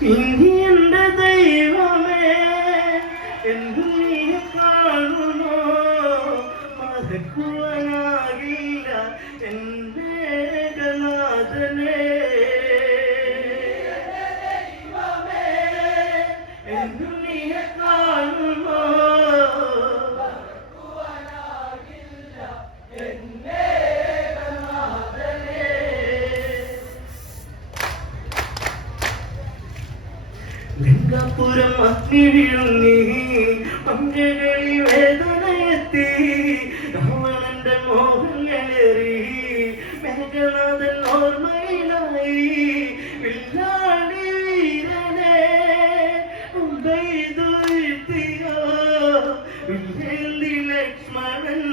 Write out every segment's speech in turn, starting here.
എന്റെ ദൈവമേ എന്തു ഗംഗാപുരം അഗ്നി വീഴുന്നി പങ്കകളിൽ വേദനയെത്തി രാവണന്റെ മോഹങ്ങളേറി മേഘനാഥൻ ഓർമ്മയിലായി വില്ലാടി വീരനെ ഉദയതുയർത്തിയ വില്ലേന്തി ലക്ഷ്മണൻ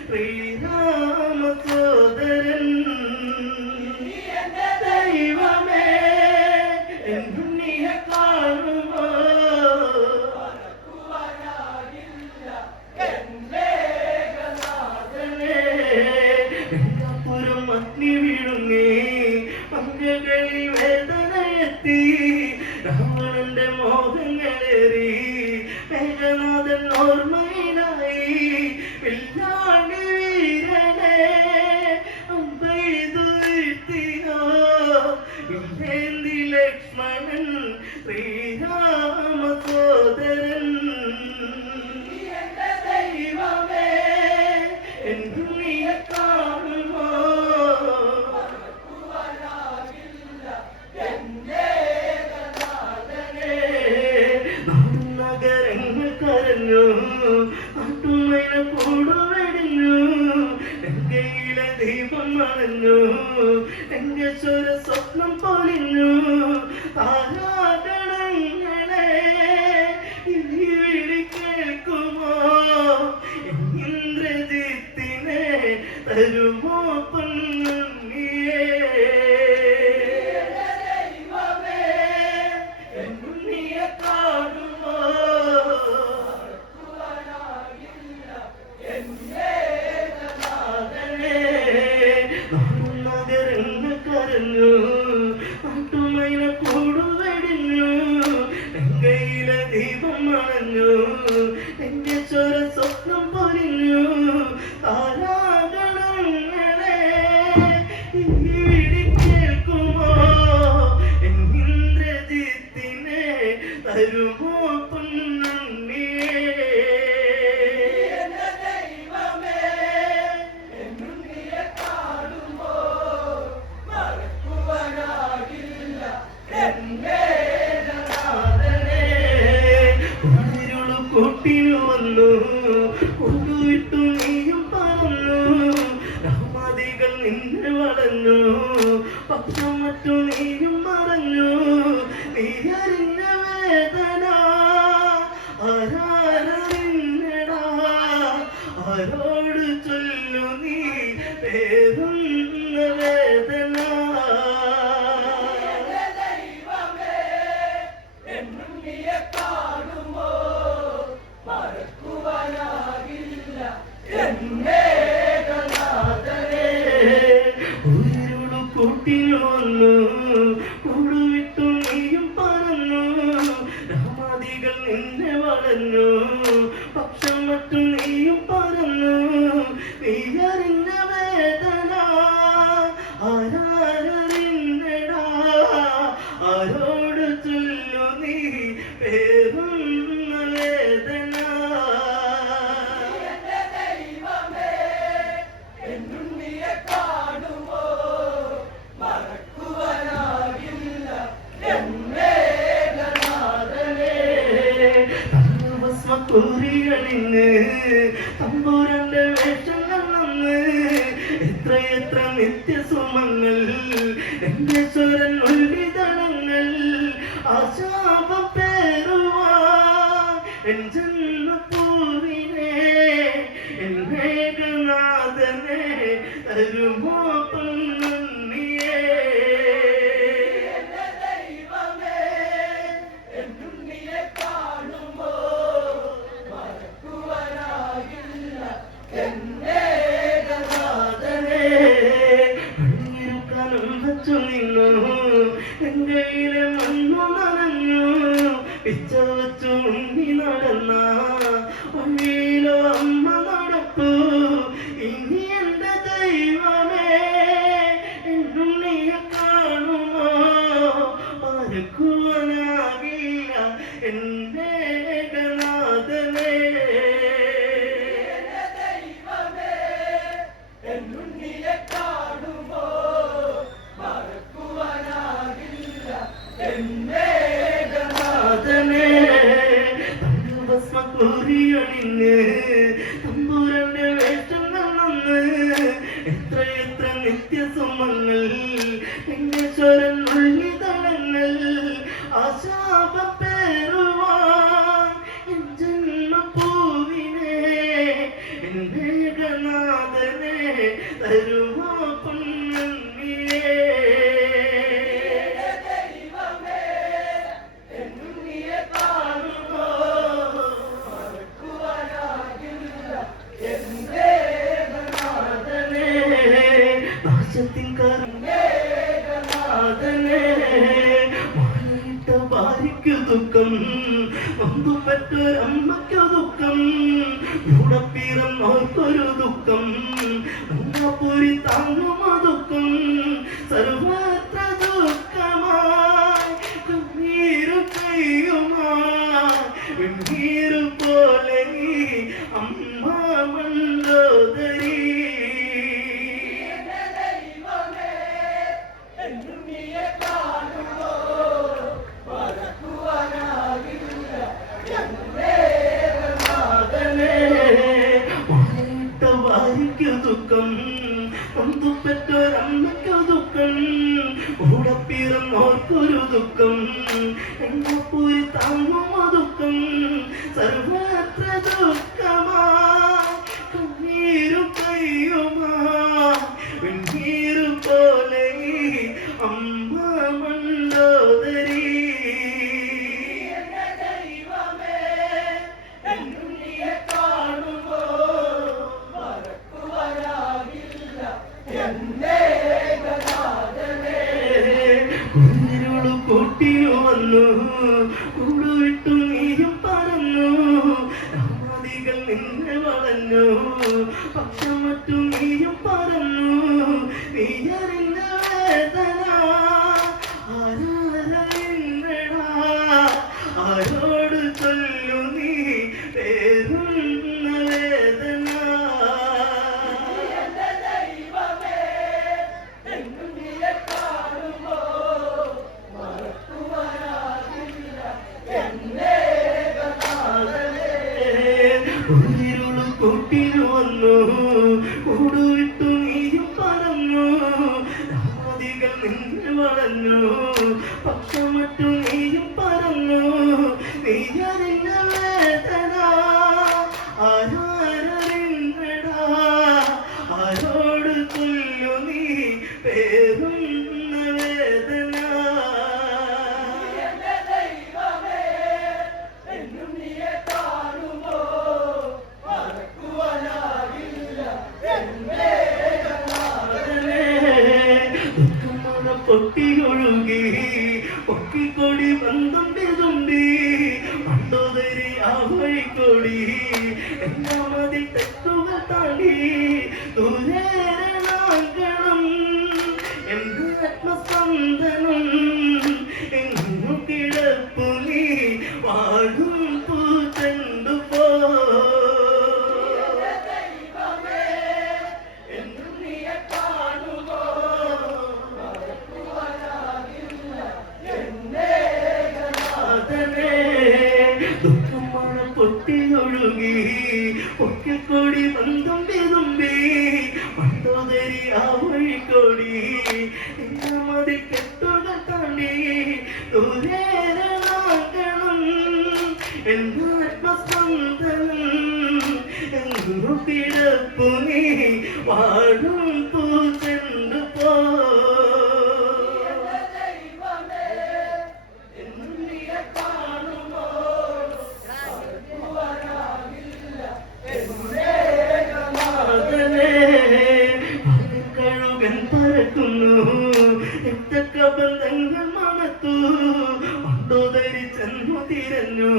ശ്രീരാമ സോദരൻ. ദൈവമേ എന്ന് ശ്രീലക്ഷ്മണൻ ശ്രീരാമ സോദര 啊 了 Thank you. എന്റെ സ്വരൻ ഒഴുകി തറച്ചു നിന്നു ഗംഗയിലെ മണ്ണു നനഞ്ഞു പിച്ചവച്ചു ഉണ്ണി നടന്ന ദുഃഖം ഓടപ്പിറന്നോർക്കൊരു ദുഃഖം. എങ്ങപ്പൊരു തമ്മ ദുഃഖം സർവത്ര ദുഃഖമാ. കണ്ണീരും എന്നേ ഗതാദനേ പേരും വേദന പൊട്ടിയൊഴുകി പൊക്കിക്കൊടി പന്തുണ്ടി തുണ്ടി പണ്ടുതിരി ആ വഴിക്കൊടി എല്ലാ മതി തെറ്റുകൾ താണ്ടി ദൂരെ സുന്ദരി ആവഴിക്കൊടി മതി കെട്ടുക താണ്ടി ദൂരേരണം എന്നാത്മസ്പന്ദനം എന്നു കിടപ്പു നീ വാഴും. മകൻ പറക്കുന്നു എന്തൊക്കെ ബന്ധങ്ങൾ മണത്തു. ഉണ്ടോ ധരിച്ചെന്നു തിരഞ്ഞു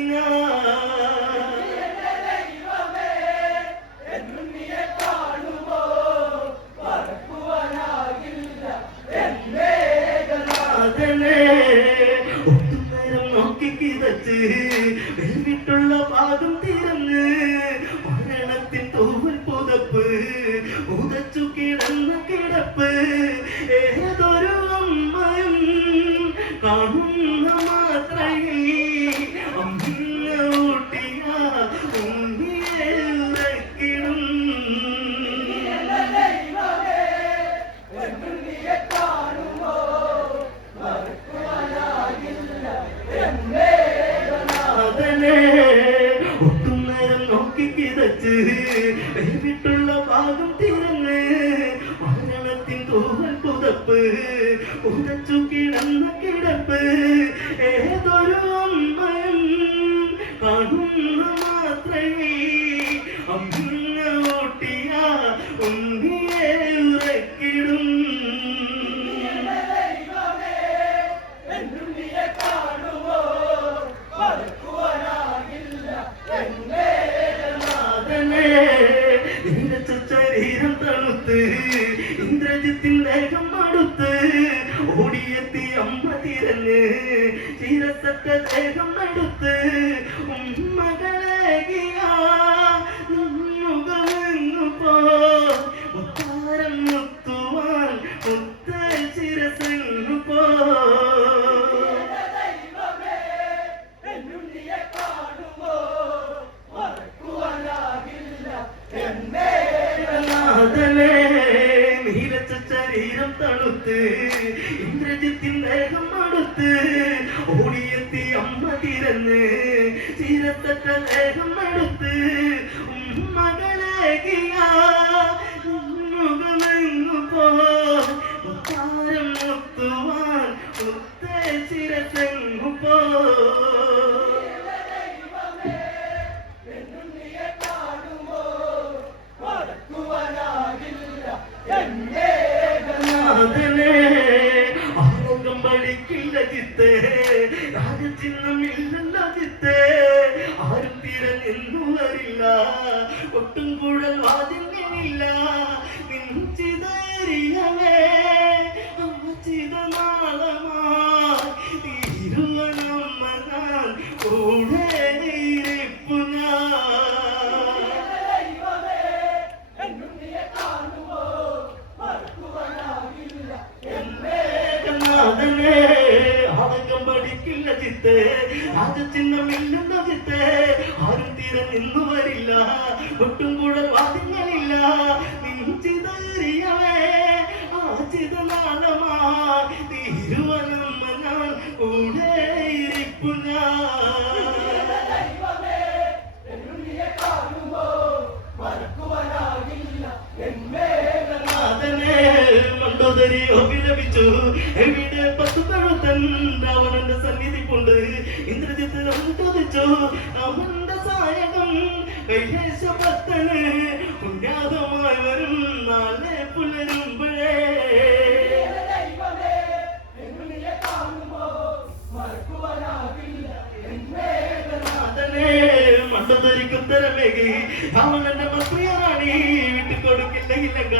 walking. തിരന്ന് ചിരത്തട്ട ലേഖം എടുത്ത് മകളേകിയ പോരം മുത്തുവാൻ മുത്തേ ചിരത്തെങ്ങു പോ? in the middle. എനിക്കില്ല ചിത്ത് രാജചിഹ്നമില്ലെന്ന ചിത്ത് ആരും തിരഞ്ഞില്ലുവരില്ല ഒട്ടും കൂടെ വാദ്യങ്ങളില്ല നിഞ്ചിതറിയവേ ആ ചിതനാളമാ തീരുവനം ഞാൻ കൂടെ ഇരിപ്പു ഞാൻ മണ്ടോദരി അഭിലപിച്ചു എവിടെ പത്തു തഴുത്തൻ സന്നിധി കൊണ്ട് ഇന്ദ്രജിത്ത് ചോദിച്ചു അമൃത സായകം കൈലേശഭക്തന് പുണ്യാതമായി വരും നാളെ പുലരുമ്പോഴേ. മണ്ടതരിക്കും തരമേകി അവളെന്റെ പ്രിയറാണി വിട്ടു കൊടുക്കില്ലെങ്കിലങ്ക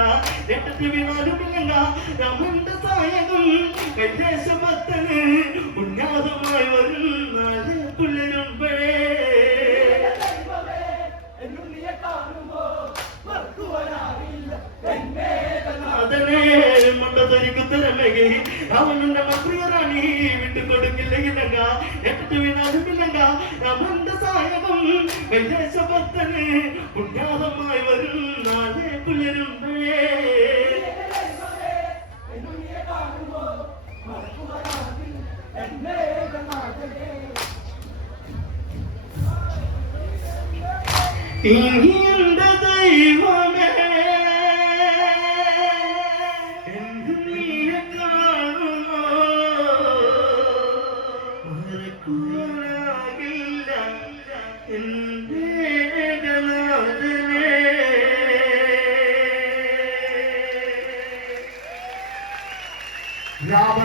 രണ്ടത്തി വീണാലും ഇല്ലങ്ക. രമണ്ട സായകം വീണാലും ഇല്ലങ്ക അവന്റെ സായകം വിദേശഭക്തന് പുണ്യാതമായി വരും. നാളെ പുലരുമ്പേ ഇനിയെന്റെ ദൈവമേ